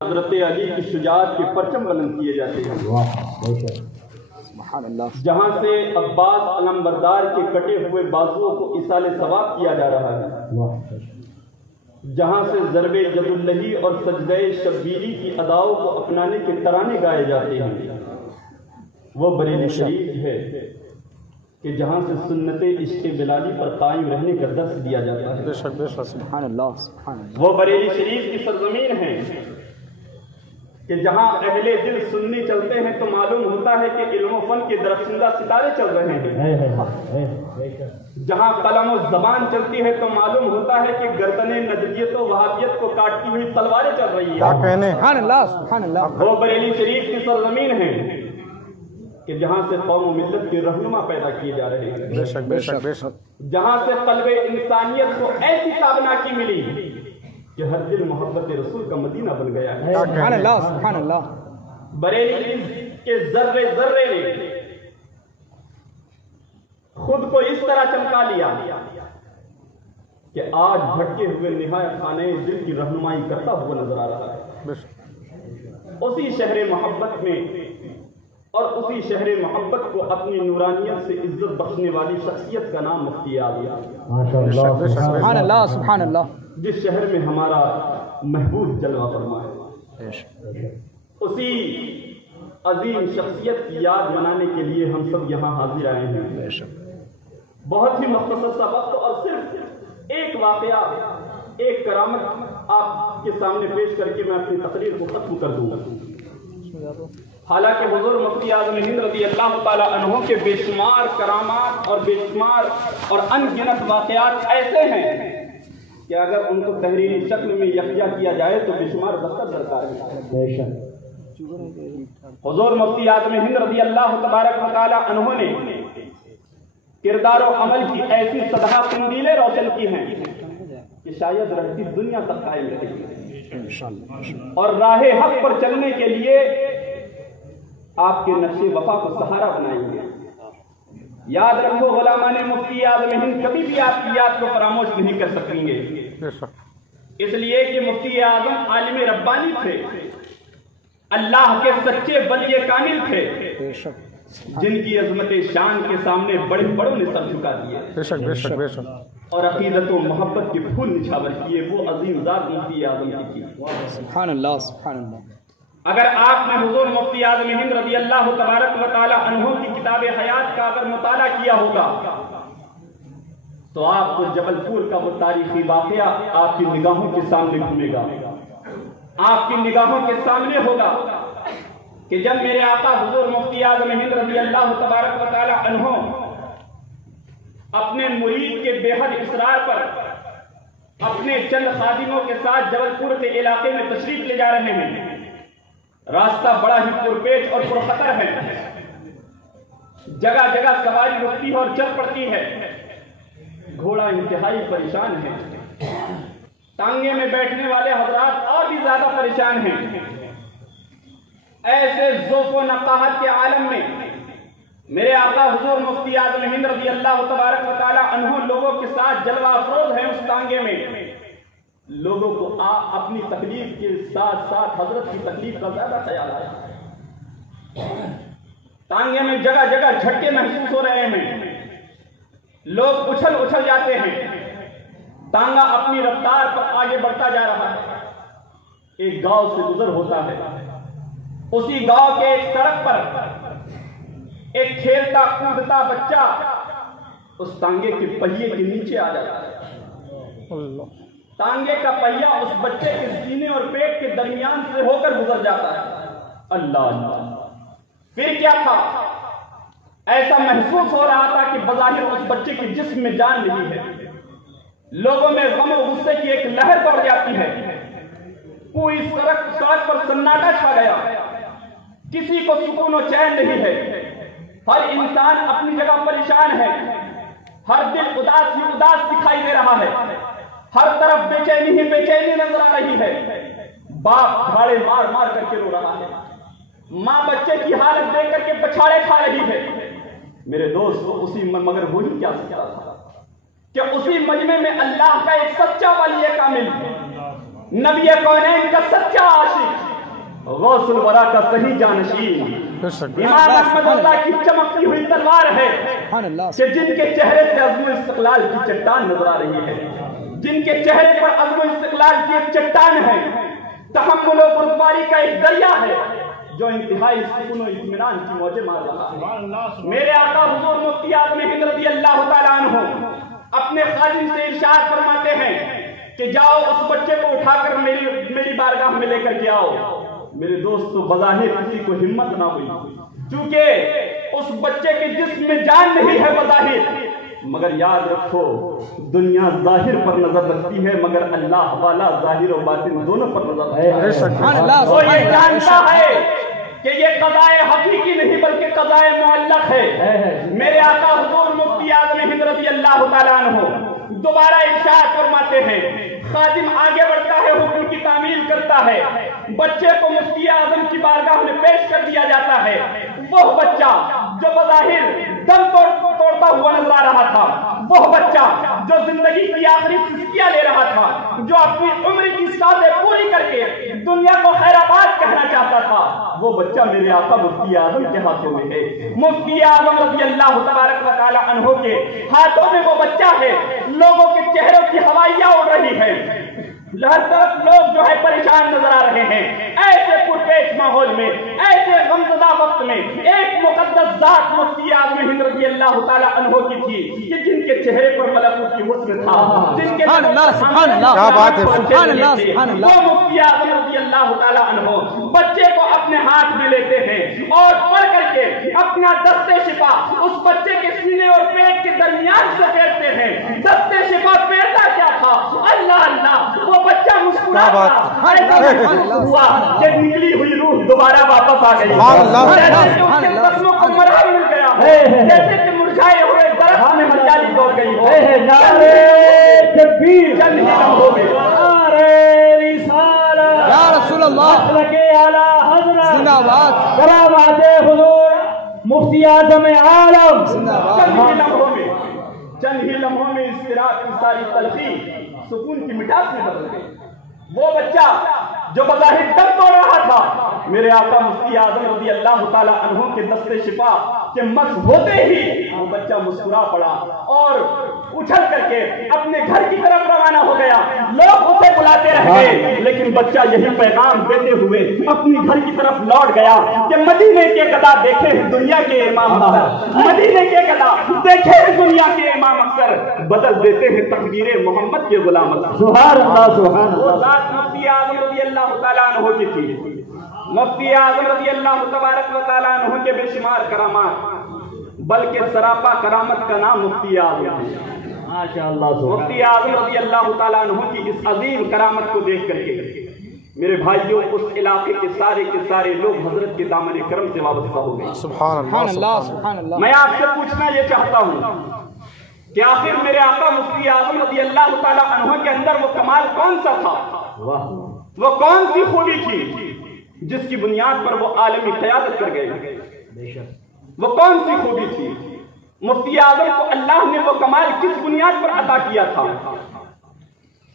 حضرت علی کی شجاعت کے پرچم بلند کیے جاتے ہیں، جہاں سے عباس علمبردار کے کٹے ہوئے بازوؤں کو ایصال ثواب کیا جا رہا ہے، جہاں سے ضرب جد اللہی اور سجدہ شبیری کی اداؤں کو اپنانے کے ترانے گائے جاتے ہیں، وہ بریلی شریف ہے کہ جہاں سے سنت عشق بلالی پر قائم رہنے کا درس دیا جاتا ہے۔ وہ بریلی شریف کی سرزمین ہے کہ جہاں اہل دل سننی چلتے ہیں تو معلوم ہوتا ہے کہ علم و فن کے درخشندہ ستارے چل رہے ہیں، جہاں قلم و زبان چلتی ہے تو معلوم ہوتا ہے کہ گردن نجدیت و وہابیت کو کاٹتی ہوئی تلواریں چل رہی ہیں۔ وہ بریلی شریف کی سرزمین ہے کہ جہاں سے قوم و ملت کے رہنما پیدا کیے جا رہے ہیں، جہاں سے قلب انسانیت کو ایسی تابناکی ملی کہ ہر دل محبت رسول کا مدینہ بن گیا ہے۔ سبحان اللہ۔ بریلی کے ذرے ذرے نے خود کو اس طرح چمکا لیا کہ آج بھٹکے ہوئے نہایت خانہ دل کی رہنمائی کرتا ہوا نظر آ رہا ہے۔ اسی شہر محبت میں اور اسی شہر محبت کو اپنی نورانیت سے عزت بخشنے والی شخصیت کا نام مفتی اعظم، سبحان اللہ سبحان اللہ، جس شہر میں ہمارا محبوب جلوہ فرما ہے، اسی عظیم شخصیت کی یاد منانے کے لیے ہم سب یہاں حاضر آئے ہیں۔ بہت ہی مختصر سا وقت اور صرف ایک واقعہ، ایک کرامت آپ کے سامنے پیش کر کے میں اپنی تقریر کو ختم کر دوں گا۔ حالانکہ حضور مفتی اعظم ہند رضی اللہ تعالی عنہ کے بے شمار کرامات اور بے شمار اور ان گنت واقعات ایسے ہیں کہ اگر ان کو تحریری شکل میں یکجا کیا جائے تو بے شمار دفتر درکار ہے۔ حضور مفتی اعظم ہند رضی اللہ تبارک و تعالی عنہ نے کردار و عمل کی ایسی سدھا قندیلیں روشن کی ہیں کہ شاید رہتی دنیا تک قائم رہے گی، اور راہ حق پر چلنے کے لیے آپ کے نقش وفا کو سہارا بنائیں گے۔ یاد رکھو غلامان مفتی اعظم ہند کبھی بھی آپ کی یاد کو فراموش نہیں کر سکیں گے، اس لیے کہ مفتی اعظم عالم ربانی تھے، اللہ کے سچے ولی کامل تھے، جن کی عظمت شان کے سامنے بڑے بڑوں نے سر جھکا دیے اور عقیدت و محبت کے پھول نچھاور کیے۔ وہ عظیم ذات مفتی اعظم کی تھی۔ سبحان اللہ سبحان اللہ۔ اگر آپ نے حضور مفتی اعظم ہند رضی اللہ تبارک و تعالی عنہ کی کتاب حیات کا اگر مطالعہ کیا ہوگا تو آپ کو جبل پور کا وہ تاریخی واقعہ آپ کی نگاہوں کے سامنے گھومے گا، آپ کی نگاہوں کے سامنے ہوگا کہ جب میرے آقا حضور مفتی اعظم ہند رضی اللہ تبارک و تعالی عنہ اپنے مرید کے بے حد اصرار پر اپنے چند خادموں کے ساتھ جبل پور کے علاقے میں تشریف لے جا رہے ہیں، راستہ بڑا ہی پرپیچ اور پرخطر ہے، جگہ جگہ سواری رکتی ہے اور چل پڑتی ہے، گھوڑا انتہائی پریشان ہے، ٹانگے میں بیٹھنے والے حضرات اور بھی زیادہ پریشان ہیں۔ ایسے ذوق و نقاہت کے عالم میں میرے آقا حضور مفتی اعظم ہند رضی اللہ تبارک و تعالی عنہ لوگوں کے ساتھ جلوہ افروز ہیں۔ اس ٹانگے میں لوگوں کو اپنی تکلیف کے ساتھ ساتھ حضرت کی تکلیف کا زیادہ خیال آیا۔ ٹانگے میں جگہ جگہ جھٹکے محسوس ہو رہے ہیں، لوگ اچھل اچھل جاتے ہیں، ٹانگا اپنی رفتار پر آگے بڑھتا جا رہا ہے۔ ایک گاؤں سے گزر ہوتا ہے، اسی گاؤں کے ایک سڑک پر ایک کھیلتا کودتا بچہ اس ٹانگے کے پہیے کے نیچے آ جاتا ہے۔ ٹانگے کا پہیا اس بچے کے سینے اور پیٹ کے درمیان سے ہو کر گزر جاتا ہے۔ اللہ اللہ، پھر کیا تھا؟ ایسا محسوس ہو رہا تھا کہ بظاہر اس بچے کے جسم میں جان نہیں ہے۔ لوگوں میں غم و غصے کی ایک لہر بڑھ جاتی ہے، پوری سڑک پر سناٹا چھا گیا، کسی کو سکون و چین نہیں ہے، ہر انسان اپنی جگہ پریشان ہے، ہر دل اداس ہی اداس دکھائی دے رہا ہے، ہر طرف بے چینی ہی بے چینی نظر آ رہی ہے۔ باپ دھاڑے مار مار کر کے رو رہا ہے، ماں بچے کی حالت دیکھ کر کے پچھاڑے کھا رہی ہے۔ میرے دوست اسی مگر وہی کیا سکتا تھا کہ اسی مجمع میں اللہ کا ایک سچا ولی کامل، نبی کونین کا سچا عاشق، غوث الورا کا صحیح جانشین امام احمد اللہ کی چمکتی ہوئی تلوار ہے کہ جن کے چہرے سے عزم و استقلال کی چٹان نظر آ رہی ہے، جن کے چہرے پر عزم و استقلال کی ایک چٹان ہے، تحمل و بردباری کا ایک دریا ہے جو انتہائی سکون و اطمینان کی موجیں مار رہا ہے۔ میرے آقا حضور مفتی اعظم ہند رضی اللہ تعالیٰ عنہ اپنے خادم سے ارشاد فرماتے ہیں کہ جاؤ اس بچے کو اٹھا کر میری بارگاہ میں لے کر کے آؤ۔ میرے دوستو بظاہر کسی کو ہمت نہ ہوئی، کیونکہ اس بچے کے جسم میں جان نہیں ہے بظاہر، مگر یاد رکھو دنیا ظاہر پر نظر رکھتی ہے مگر اللہ والا ظاہر و باطن دونوں پر نظر رکھتا ہے۔ وہ یہ جانتا ہے کہ یہ قضائے حقیقی نہیں بلکہ قضائے معلق ہے۔ میرے آقا حضور مفتی اعظم ہند رضی اللہ تعالیٰ عنہ دوبارہ ارشاد فرماتے ہیں، خادم آگے بڑھتا ہے، حکم کی تعمیل کرتا ہے، بچے کو مفتی اعظم کی بارگاہ میں پیش کر دیا جاتا ہے۔ وہ بچہ جو بظاہر دم توڑتا ہوا نظر آ رہا تھا، وہ بچہ جو زندگی کی آخری سسکیاں لے رہا تھا، جو اپنی عمر کی سازیں پوری کر کے دنیا کو خیر آباد کہنا چاہتا تھا، وہ بچہ میرے آقا مفتی اعظم کے ہاتھوں میں ہے۔ مفتی اعظم رضی اللہ تبارک و تعالی عنہ کے ہاتھوں میں وہ بچہ ہے۔ لوگوں کے چہروں کی ہوائیاں اڑ رہی ہیں، ہر طرف لوگ جو ہے پریشان نظر آ رہے ہیں۔ ایسے پرپیش ماحول میں، ایسے غمزدہ وقت میں ایک مقدس ذات مفتی اعظم ہند رضی اللہ تعالی عنہ کی تھی کہ جن کے چہرے پر ملکوت کی حسن تھا، جن کے سبحان اللہ سبحان اللہ کیا بات ہے، سبحان اللہ سبحان اللہ۔ وہ مفتی اعظم رضی اللہ تعالی عنہ بچے کو اپنے ہاتھ میں لیتے ہیں اور پڑھ کر کے اپنا دستے شفا اس بچے کے سینے اور پیٹ کے درمیان سے پھیرتے ہیں۔ دستے شفا پھیرتا کیا تھا؟ اللہ اللہ، وہ بچہ مسکرا ہوا کہ نکلی ہوئی روح دوبارہ واپس آ گئی، جیسے کہ اس کے قدموں کو مرہم مل گیا، جیسے کہ مرجھائے ہوئے درخت میں ہریالی دوڑ گئی ہو۔ نعرہ تکبیر، چند ہی لمحوں میں نعرہ رسالت یا رسول اللہ، مسلک اعلیٰ حضرت زندہ باد، کرامات حضور مفتی اعظم عالم، زندہ باد۔ چند ہی لمحوں میں اضطراب کی ساری تلخی سکون کی مٹاس میں بدل گئی۔ وہ بچہ جو بظاہر دم توڑ رہا تھا، میرے آقا مفتی اعظم رضی اللہ تعالی عنہ کے دستے شفا کے مس ہوتے ہی وہ بچہ مسکرا پڑا اور اچھل کر کے اپنے گھر کی طرف روانہ ہو گیا۔ لوگ اسے بلاتے رہ گئے لیکن بچہ یہی پیغام دیتے ہوئے اپنی گھر کی طرف لوٹ گیا کہ مدینے کے گدا دیکھے ہیں دنیا کے امام اکثر، مدینے کے گدا دیکھے ہیں دنیا کے امام اکثر، بدل دیتے ہیں تقدیر محمد کے غلام اکثر۔ سبحان اللہ سبحان اللہ۔ وہ ذات مفتی اعظم رضی اللہ تعالیٰ عنہ کی تھی۔ مفتی اعظم رضی اللہ تبارک و تعالیٰ عنہ کے بے شمار کرامات، بلکہ سراپا کرامت کا نام مفتی اعظم ہے۔ مفتی اعظم رضی اللہ تعالیٰ عنہ کی اس عظیم کرامت کو دیکھ کر کے میرے بھائیوں اس علاقے کے سارے لوگ حضرت کے دامن کرم سے وابستہ ہو گئے۔ سبحان اللہ سبحان اللہ۔ میں آپ سے پوچھنا یہ چاہتا ہوں کہ آخر میرے آقا مفتی اعظم رضی اللہ تعالیٰ عنہ کے اندر وہ کمال کون سا تھا؟ وہ کون سی خوبی تھی جس کی بنیاد پر وہ عالمی قیادت کر گئے؟ وہ کون سی خوبی تھی؟ مفتی اعظم کو اللہ نے وہ کمال کس بنیاد پر عطا کیا تھا؟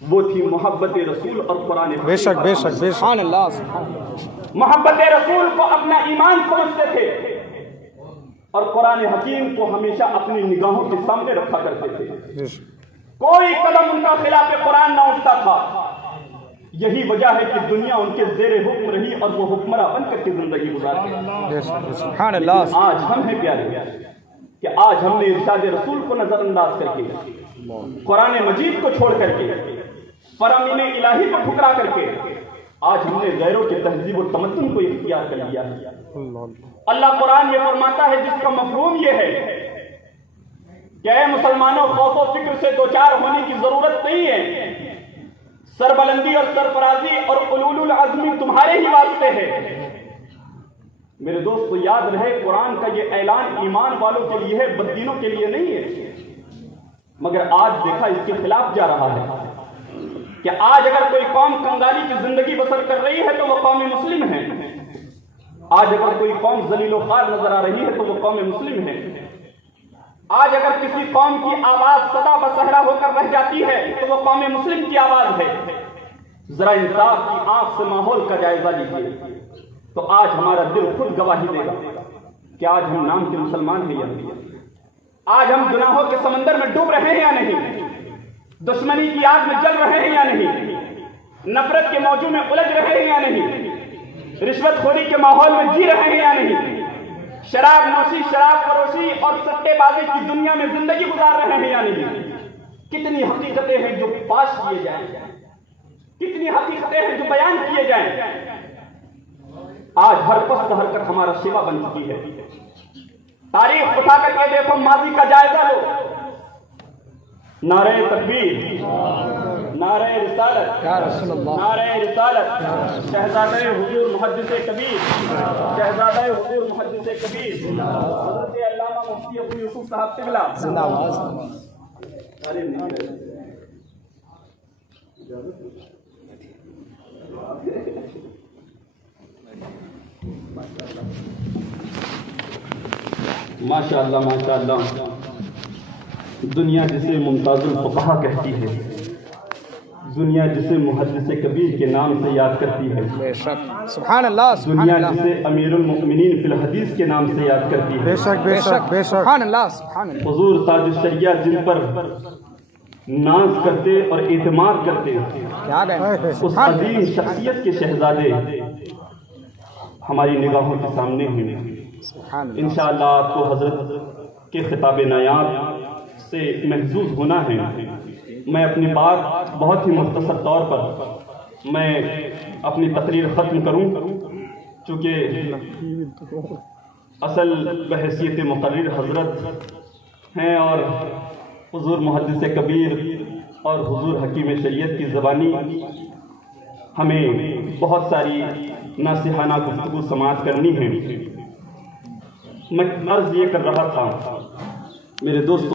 وہ تھی محبت رسول اور قرآن حکیم۔ بے شک بے شک بے شک، سبحان اللہ سبحان اللہ۔ محبت رسول کو اپنا ایمان سمجھتے تھے اور قرآن حکیم کو ہمیشہ اپنی نگاہوں کے سامنے رکھا کرتے تھے۔ کوئی قدم ان کا خلاف قرآن نہ اٹھتا تھا۔ یہی وجہ ہے کہ دنیا ان کے زیر حکم رہی اور وہ حکمراں بن کر کے زندگی گزارتے۔ سبحان اللہ۔ آج ہم ہیں پیارے کہ آج ہم نے ارشاد رسول کو نظر انداز کر کے، قرآن مجید کو چھوڑ کر کے، فرامین الہی کو ٹھکرا کر کے آج ہم نے غیروں کے تہذیب و تمدن کو اختیار کر لیا ہے۔ اللہ قرآن یہ فرماتا ہے جس کا مفہوم یہ ہے کہ اے مسلمانوں، خوف و فکر سے دوچار ہونے کی ضرورت نہیں ہے، سربلندی اور سرفرازی اور علول العزمی تمہارے ہی واسطے ہے۔ میرے دوستو یاد رہے قرآن کا یہ اعلان ایمان والوں کے لیے ہے، بددینوں کے لیے نہیں ہے۔ مگر آج دیکھا اس کے خلاف جا رہا ہے کہ آج اگر کوئی قوم کنگالی کی زندگی بسر کر رہی ہے تو وہ قوم مسلم ہے۔ آج اگر کوئی قوم ذلیل و خوار نظر آ رہی ہے تو وہ قوم مسلم ہے۔ آج اگر کسی قوم کی آواز سدا بصہرا ہو کر رہ جاتی ہے تو وہ قوم مسلم کی آواز ہے۔ ذرا انصاف کی آنکھ سے ماحول کا جائزہ لیجیے۔ تو آج ہمارا دل خود گواہی دے گا کہ آج ہم نام کے مسلمان ہیں یا نہیں، آج ہم گناہوں کے سمندر میں ڈوب رہے ہیں یا نہیں، دشمنی کی آگ میں جل رہے ہیں یا نہیں، نفرت کے موجوں میں الجھ رہے ہیں یا نہیں، رشوت خوری کے ماحول میں جی رہے ہیں یا نہیں، شراب نوشی، شراب فروشی اور سٹے بازی کی دنیا میں زندگی گزار رہے ہیں یا نہیں۔ کتنی حقیقتیں ہیں جو پاش کیے جائیں، کتنی حقیقتیں ہیں جو بیان کیے جائیں۔ آج ہر پست حرکت ہمارا شیوا بن چکی ہے۔ تاریخ اٹھا کر کے دیکھو، ماضی کا جائزہ لو، نعرہ تکبیر، نعرہ رسالت، یا رسول اللہ، نعرہ رسالت، شہزادہ حضور محدث کبیر، شہزادہ حضور محدث کبیر حضرت علامہ مفتی ابو یوسف صاحب قبلہ زندہ باد۔ ماشاء اللہ ماشاء اللہ۔ دنیا جسے ممتاز الفقہا کہتی ہے، دنیا جسے محدث کبیر کے نام سے یاد کرتی ہے، بے شک، سبحان اللہ، سبحان دنیا اللہ، جسے امیر المؤمنین فی الحدیث کے نام سے یاد کرتی ہے، بے شک بے شک بے شک، سبحان اللہ سبحان اللہ۔ حضور تاج الشریعہ جن پر ناز کرتے اور اعتماد کرتے، کیا گئے، اس عظیم شخصیت کے شہزادے ہماری نگاہوں کے سامنے ہیں۔ سبحان اللہ، انشاءاللہ آپ کو حضرت کے خطاب نایاب سے محظوظ ہونا ہے۔ میں اپنی بات بہت ہی مختصر طور پر میں اپنی تقریر ختم کروں، چونکہ اصل بحیثیت مقرر حضرت ہیں اور حضور محدث کبیر اور حضور حکیم شریعت کی زبانی ہمیں بہت ساری ناصحانہ گفتگو سماعت کرنی ہے۔ میں عرض یہ کر رہا تھا میرے دوستوں،